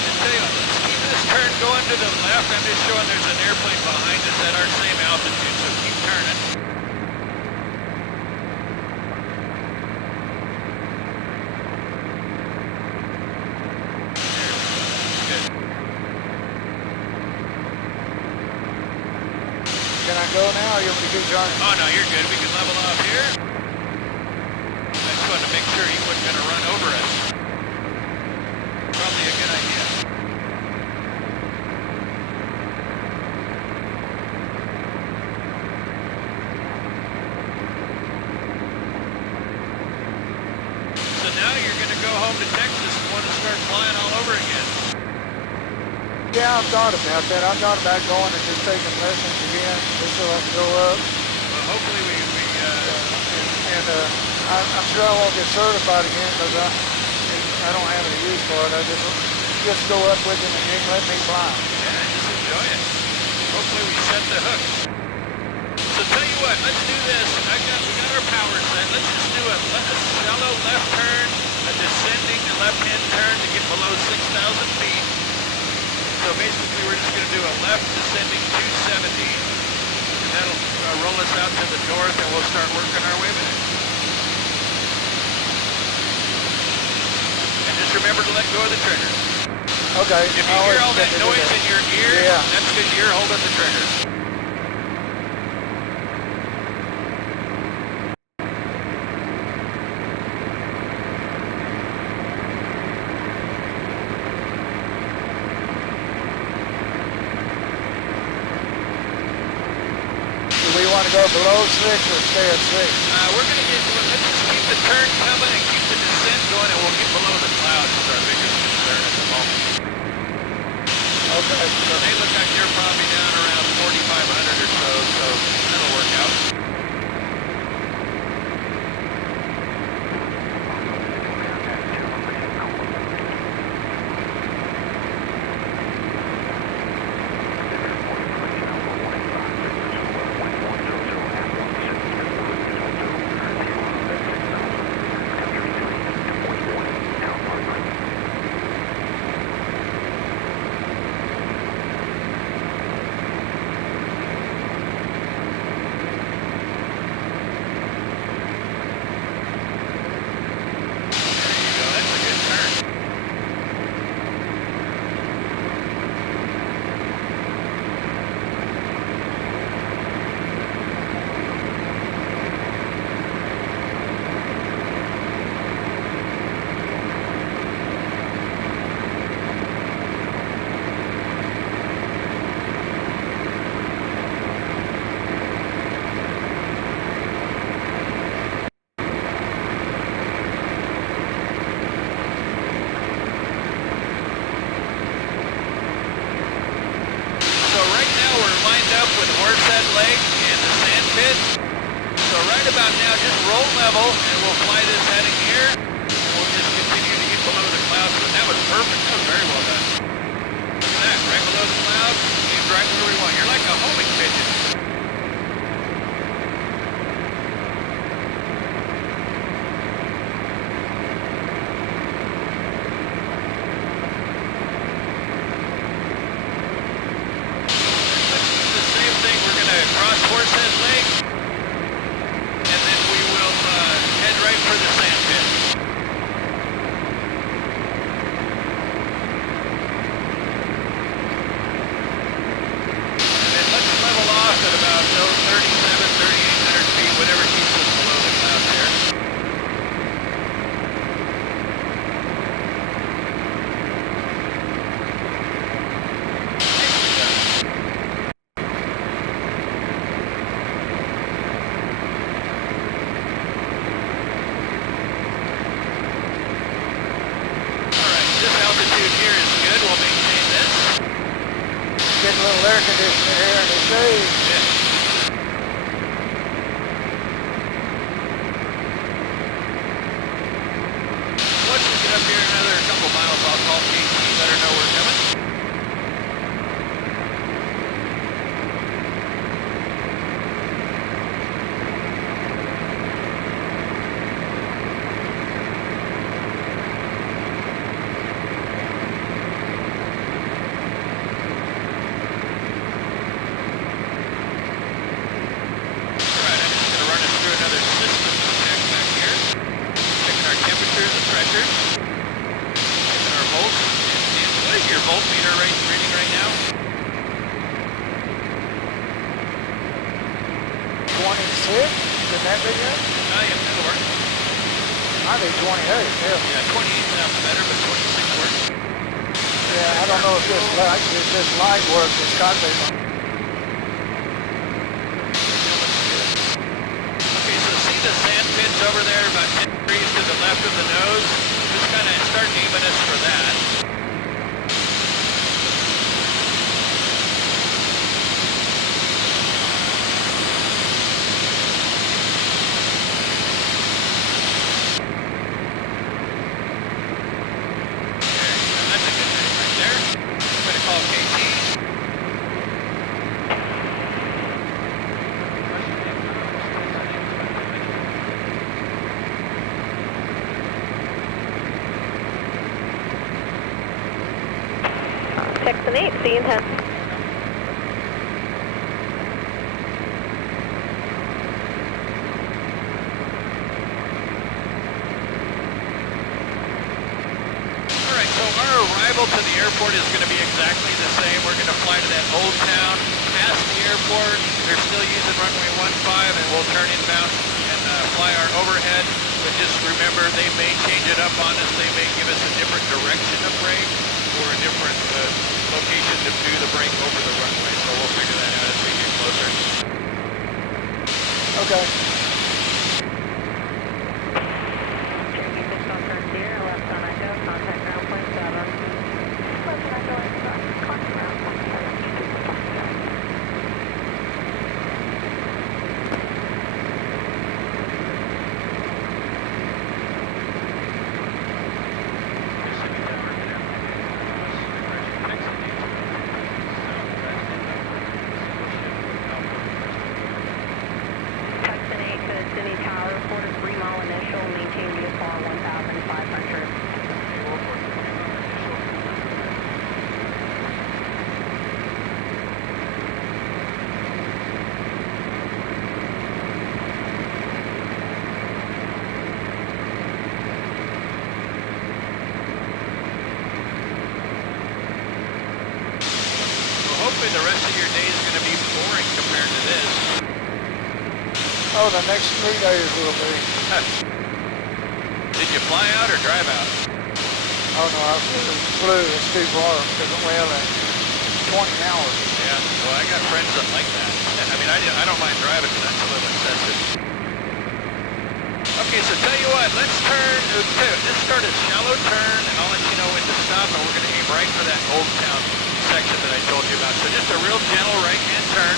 And tell you what, let's keep this turn going to the left. I'm just showing there's an airplane behind us at our same altitude, so keep turning. Can I go now or you want me to keep turning? Oh, no, you're good. We can level off here. I just wanted to make sure he wasn't going to run over us. Probably a good idea. So now you're going to go home to Texas and want to start flying all over again. Yeah, I've thought about that. I've thought about going and just taking lessons again, just so I can go up. Well, hopefully I'm sure I won't get certified again because I don't have any use for it. I just go up with him and he can let me fly. Yeah, just enjoy it. Hopefully we set the hook. So tell you what, let's do this. We got our power set. Let's just do a shallow left turn, a descending left-hand turn to get below 6,000 feet. So basically we're just going to do a left descending 270, and that'll roll us out to the north, and we'll start working our way back. And just remember to let go of the trigger. Okay. If you hear all that noise in your ear, yeah, that's because you're holding the trigger. Go below 6 or stay at 6? We're going to let's just keep the turn coming and keep the descent going, and we'll get below the clouds is our biggest concern at the moment. Okay. So they look like they're probably down around 4,500 or so that'll work out. Lake and the sand pit. So right about now, just roll level and we'll fly this heading here. And we'll just continue to get below the clouds. But that was perfect. That was very well done. Look at that, right below the clouds. Came whatever keeps us below the cloud there. Getting a little air conditioner here in the shade. Once we get up here another couple miles, I'll call KT, let her know we're coming. I think 28, yeah. Yeah, 28 sounds better, but 26 works. Yeah, I don't know if this light works. It's got to. Okay, so see the sand pits over there about 10 degrees to the left of the nose? Just kind of start aiming us for that. Texan 8, see you in 10. Alright, so our arrival to the airport is going to be exactly the same. We're going to fly to that old town, past the airport. They're still using runway 15, and we'll turn inbound and fly our overhead. But just remember, they may change it up on us. They may give us a different direction of brake or a different location to do the brake over the runway. So we'll figure that out as we get closer. Okay. Checking this on turn 0, left on echo, contact ground point 7. Left on echo, contact ground point 7. Hopefully the rest of your day is going to be boring compared to this. Oh, the next 3 days will be. Did you fly out or drive out? Oh no, I flew. It's too far. Well, 20 hours. Yeah, well I got friends that like that. I mean, I don't mind driving, but that's a little excessive. Okay, so tell you what, let's start a shallow turn, and I'll let you know when to stop, and we're going to aim right for that Old Town section that I told you about. So just a real gentle right-hand turn.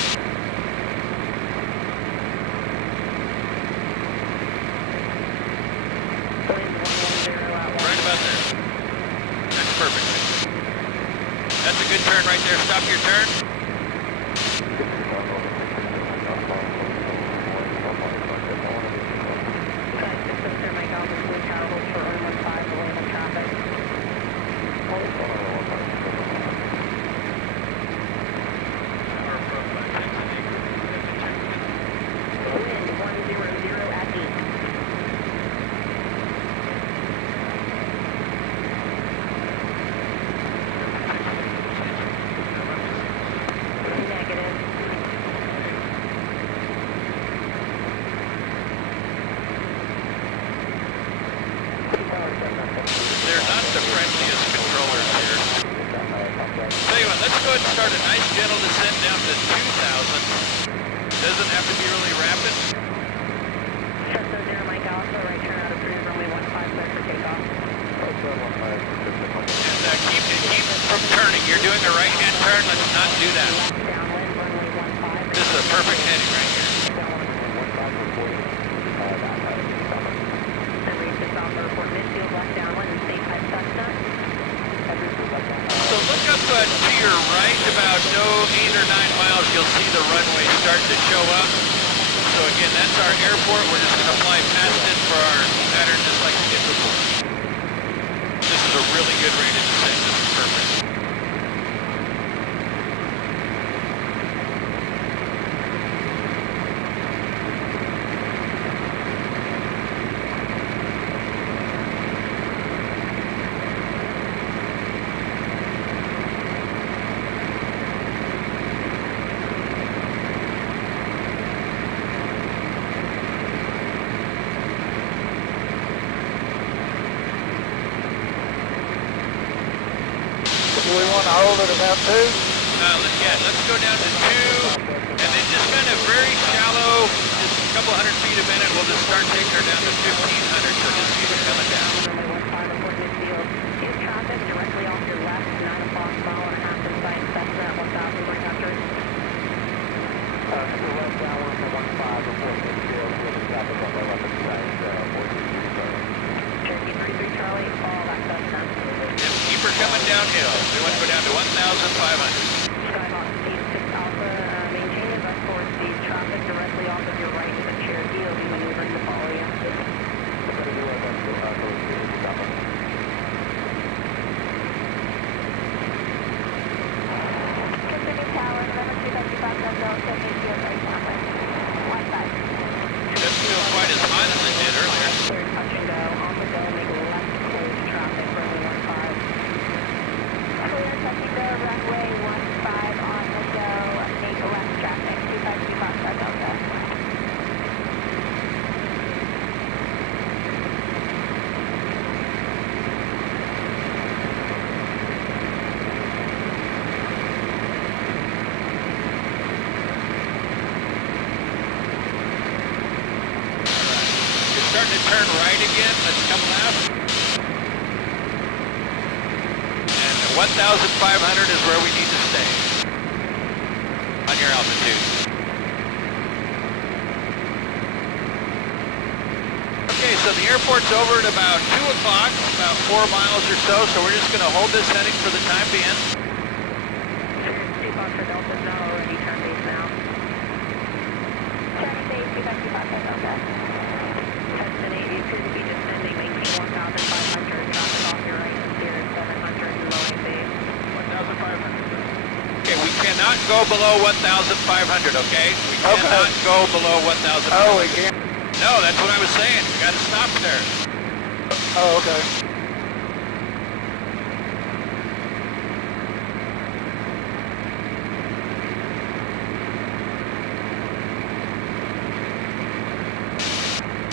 Right about there. That's perfect. That's a good turn right there. Stop your turn. ahead and start a nice gentle descent down to 2,000. Doesn't have to be really rapid. Cessna 0 Mike Alpha, right turn out approved, runway 15, clear for takeoff. And keep from turning. You're doing a right-hand turn. Let's not do that. Left downwind, runway 15. This is a perfect heading right here. And reach this off report midfield, left downwind, and stay type Cessna. So look up to your right about 8 or 9 miles. You'll see the runway starting to show up. So again, that's our airport. We're just going to fly past it for our pattern just like we did before. This is a really good rate of descent. This is perfect. Do we want to hold it about 2? Let's go down to 2, and then just kind of very shallow, just a couple hundred feet a minute. We'll just start taking her down to 1,500, so just keep it coming down. Runway 15, report midfield. Is traffic directly off your left, 9 o'clock, mile and a half in sight, Cessna at 1,000, going after it. Still left downwind for 15, report midfield, with traffic on my left side, 433. Cherokee 33 Charlie, all that Cessna. And keep her coming downhill. We want to go down to 1,500. Skyhawk speed 6 Alpha, maintain your bus forward speed. Traffic directly off of your right is a Cherokee. It'll be maneuvering to follow you. Continue tower, November 255, Delta, midfield, right downwind. 15. Doesn't feel quite as hot as it did earlier. Clear touch and go, on the go, make left close traffic, runway 15. Clear touch and go, runway 15 on the go, make left traffic, 2525 Delta. You're starting to turn right again. Let's come left. And 1,500 is where we need to stay on your altitude. Okay, so the airport's over at about 2 o'clock, about 4 miles or so, so we're just going to hold this heading for the time being. Two Foxtrot Delta's not already turn base now. Turning base, 2525 Delta. Texan 8, you could be descending, maintain 1,500, traffic off your right, steer 700, lowering base. 1,500. Okay, we cannot go below 1,500, okay? We cannot go below 1,500. Oh, we can't. No, that's what I was saying. You got to stop there. Oh, okay.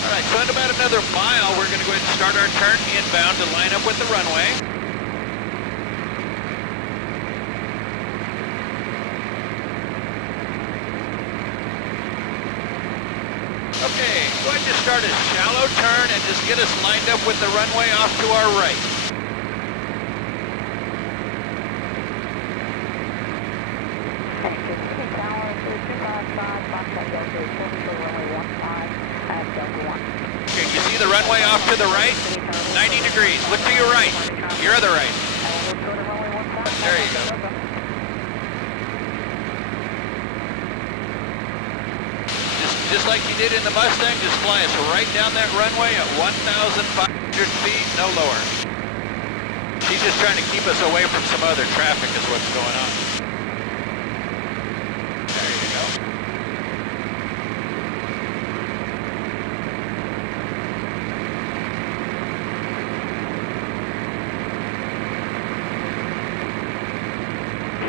All right, so in about another mile, we're going to go ahead and start our turn inbound to line up with the runway. Okay, go ahead and just start a shallow turn and just get us lined up with the runway off to our right. Thank you. Tower 255, Foxtrot Delta, short runway 15 at Delta 1. Okay, you see the runway off to the right? 90 degrees. Look to your right. Your other right. There you go. Just like you did in the Mustang, just fly us right down that runway at 1,500 feet, no lower. She's just trying to keep us away from some other traffic is what's going on. There you go.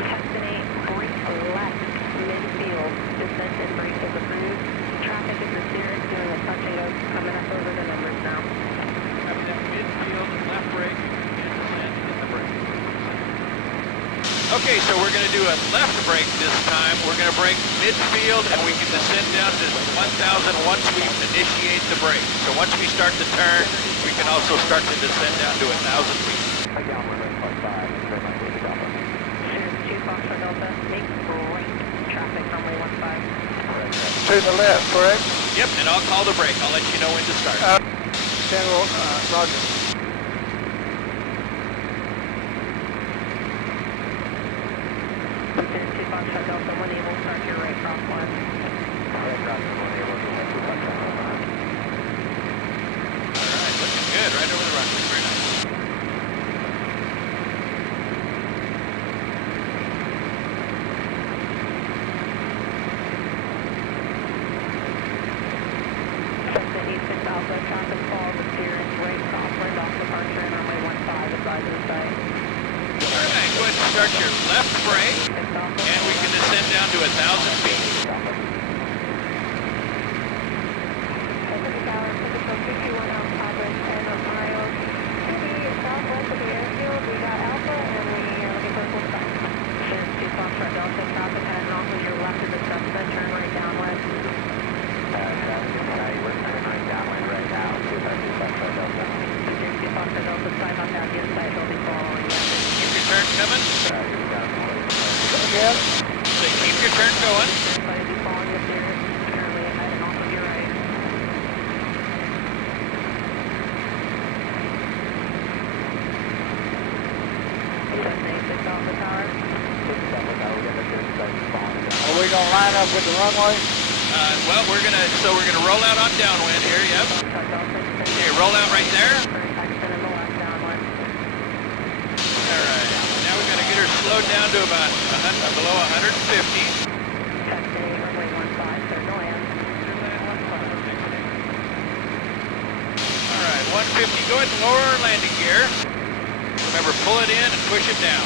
Texan 8, brake left, midfield, descent and brake is approved. Traffic is mysterious, doing a touch and go, coming up over the numbers now. Having that midfield and left brake and descent in the brake. Okay, so we're going to to do a left brake this time. We're going to brake midfield, and we can descend down to 1,000 once we initiate the brake. So once we start the turn, we can also start to descend down to 1,000 feet. Sirius 2 Foxtrot Delta, make right traffic runway 15. To the left, correct? Yep, and I'll call the brake. I'll let you know when to start. Roger. Sirius 2 Foxtrot Delta, when able, start your right crosswind. All right, looking good. Right over the runway. Very nice. Alpha, traffic falls, steering right crosswind off departure and runway 15, advise of the site. All right, go ahead and start your left brake, and we can descend down to 1,000 feet. Pacific Tower, Pacific 221 Alpha, 10 miles to the southwest of the airfield. We got Alpha, and we are looking for a full stop. Sirius 2 Foxtrot Delta, traffic heading off of your left of the suspect, turn right downwind. Foxtrot Delta, side on down the inside, they'll be following you. Keep your turn coming. Yeah. So keep your turn going. Everybody be following you, Sirius. Currently heading off of your right. Texan T, 6 Alpha Tower. Are we gonna line up with the runway? Well, we're gonna roll out on downwind here. Yep. Foxtrot Delta. Okay, roll out right there. Texan in the left downwind. All right. Now we gotta get her slowed down to about below 150. Texan 8, runway 15, clear to land. All right, 150. Go ahead and lower our landing gear. Remember, pull it in and push it down.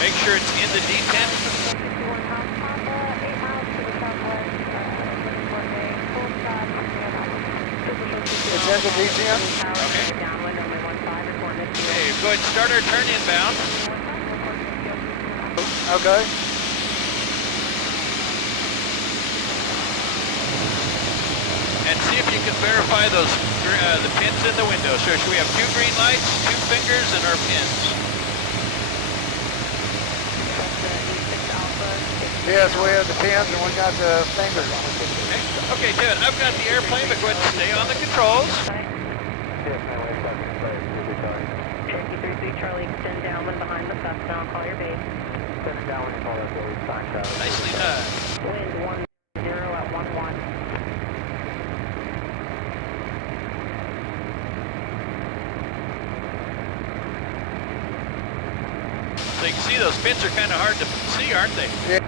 Make sure it's in the detent. 51 Papa, 8 miles to the southwest, looking for a full stop. It's in the DTM? Okay. Downwind, runway 15, report midfield. Okay, go ahead and start our turn inbound. Okay. And see if you can verify those the pins in the window. So we have 2 green lights, 2 fingers, and our pins. Yes, we have the pins and we got the fingers. Okay, David, I've got the airplane, but go ahead and stay on the controls. Cherokee 33 Charlie, extend downwind behind the Cessna. I'll call your base. Nicely done. Wind 10 at 11. So you can see those pins are kind of hard to see, aren't they? Yeah.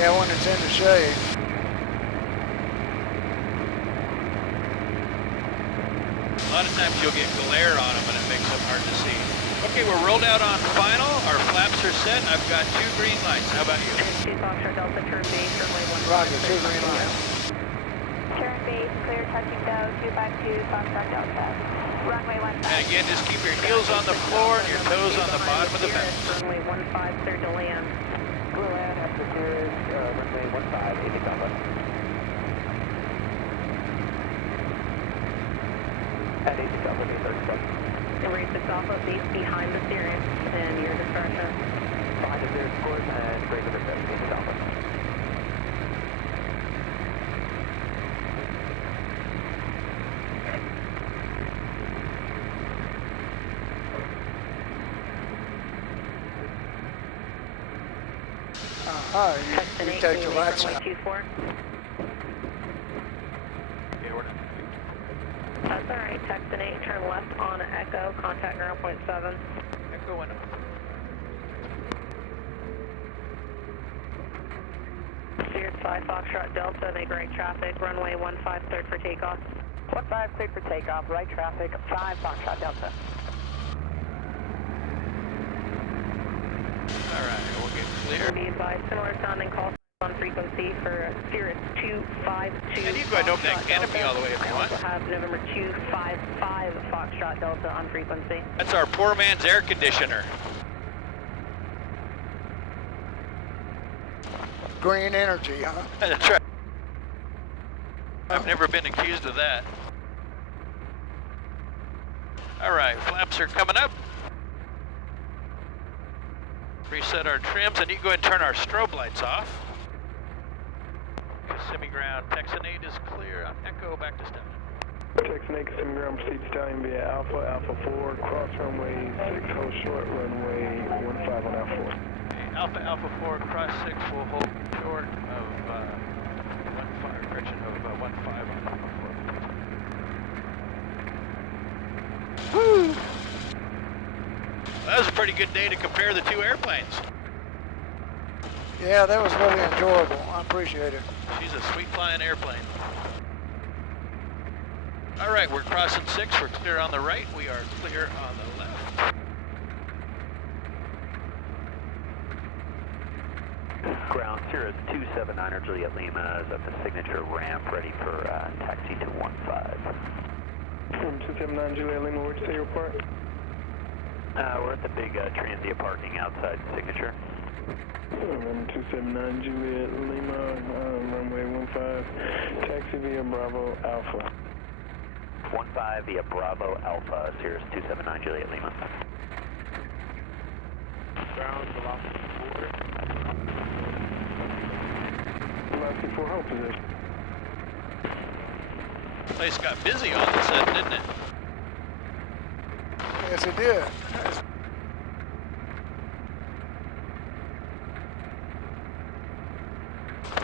Yeah, when it's in the shade. A lot of times you'll get glare on them and it makes them hard to see. Okay, we're rolled out on final. Our flaps are set. I've got 2 green lights. How about you? 2 Foxtrot Delta, turn base, runway 15. Roger, 2 green lights. Turn base, clear touching go, 252 Foxtrot Delta. Runway 15. And again, just keep your heels on the floor and your toes on the bottom of the fence. Runway 15, clear to land. Clear land after Sirius, runway 15, 80 Alpha. At 80 Alpha, 30 Race 6 Alpha, base behind the Sirius, and your discretion. Behind the Sirius course and break over 80 Alpha. You take the lights out. 24. Okay, we're done. That's all right. Texan 8, turn left on Echo, contact ground point 7. Echo went up. Sirius 5 Foxtrot Delta, make right traffic, runway 15, cleared for takeoff. 15, cleared for takeoff, right traffic, 5 Foxtrot Delta. All right, we'll get clear. Be advised, similar sounding call on on frequency for Cirrus 252. And you can go ahead and open that Foxtrot canopy Delta. all the way if you I want. also have November 255 Foxtrot Delta on frequency. That's our poor man's air conditioner. Green energy, huh? That's right. I've never been accused of that. All right, flaps are coming up. Reset our trims, and you can go ahead and turn our strobe lights off. Semi-ground, Texan 8 is clear on Echo, back to Stallion. Texan 8, semi-ground, proceed Stallion via Alpha, Alpha 4, cross runway 6, hold short, runway 15 on Alpha 4. Okay, Alpha, Alpha 4, cross 6, will hold short of 15, correction, of 15 on Alpha 4. Woo! That was a pretty good day to compare the two airplanes. Yeah, that was really enjoyable. I appreciate it. She's a sweet flying airplane. All right, we're crossing 6. We're clear on the right. We are clear on the left. Ground Cirrus 279 Juliet Lima is at the signature ramp, ready for taxi to 15. 279 Juliet Lima, where'd you say you were parked? We're at the big transient parking outside signature. 279 Juliet Lima, runway 15, taxi via Bravo Alpha. 15 via Bravo Alpha, Cirrus 279 Juliet Lima. Ground velocity 4. Velocity 4, hold position. Place got busy all of a sudden, didn't it? Yes, it did.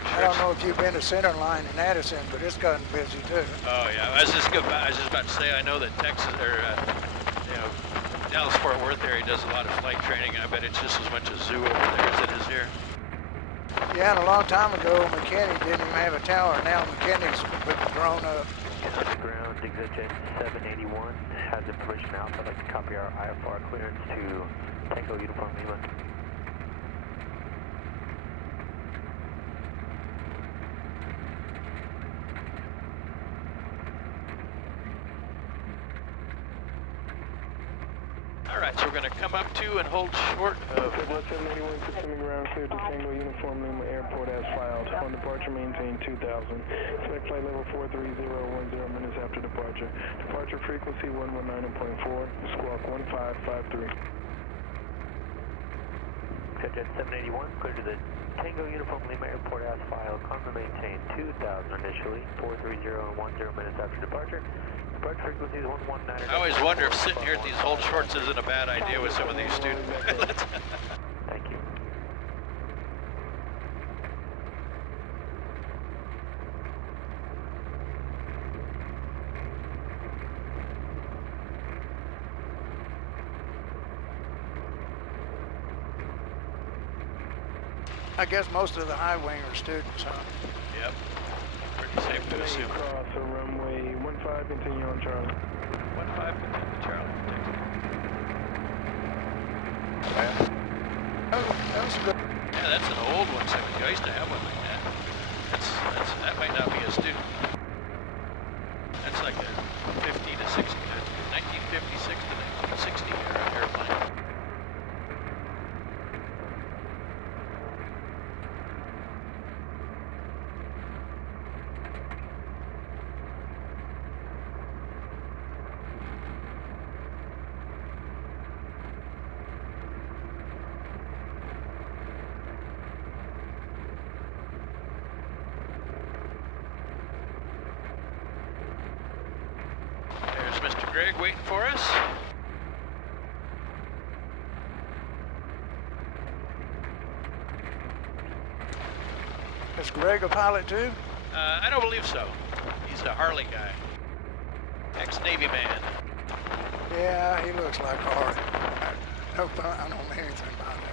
I don't know if you've been to Centerline in Addison, but it's gotten busy too. Oh yeah, I was just about to say, I know that Texas or Dallas Fort Worth area does a lot of flight training. I bet it's just as much a zoo over there as it is here. Yeah, and a long time ago, McKinney didn't even have a tower. Now McKinney's grown up. Ground, exit 781 has information out. I'd like to copy our IFR clearance to Tango Uniform Lima. All right, so we're going to come up to and hold short of. 781 consuming ground clear to Tango Uniform Lima Airport as filed. On departure, maintain 2000. Select flight level 43010 minutes after departure. Departure frequency 119.4. Squawk 1553. Jet 781, clear to the Tango Uniform Lima Airport as filed. Climb to maintain 2000 initially, 43010 minutes after departure. Departure frequency is 119. I always wonder if sitting here at these hold shorts isn't a bad idea with some of these student pilots. Thank you. I guess most of the high wing are students, huh? Yep, pretty safe to assume. Cross a runway 15, continue on Charlie. 15, continue, Charlie. Oh, that was good. Yeah, that's an old one. So I used to have one like that. That might not be a student. That's like a 50 to 60, 1956 to 1960 era airplane. There's Mr. Greg waiting for us. Is Greg a pilot too? I don't believe so. He's a Harley guy. Ex-Navy man. Yeah, he looks like Harley. I don't know anything about that.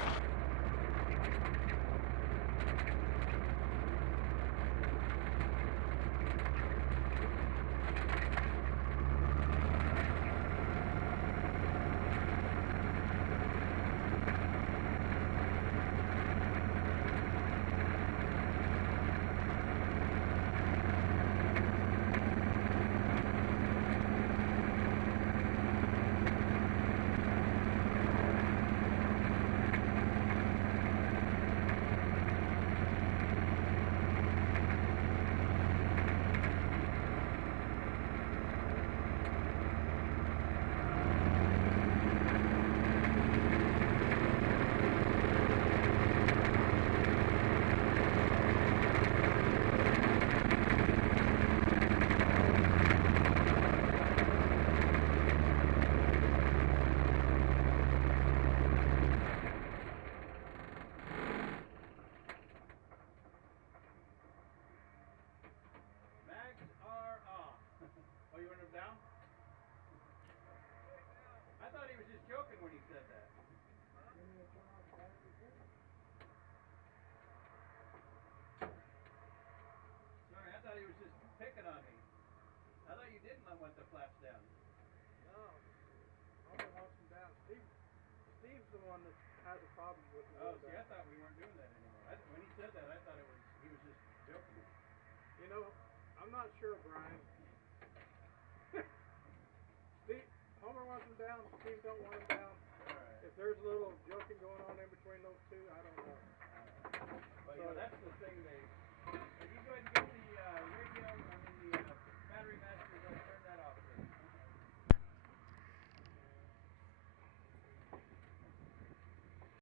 down?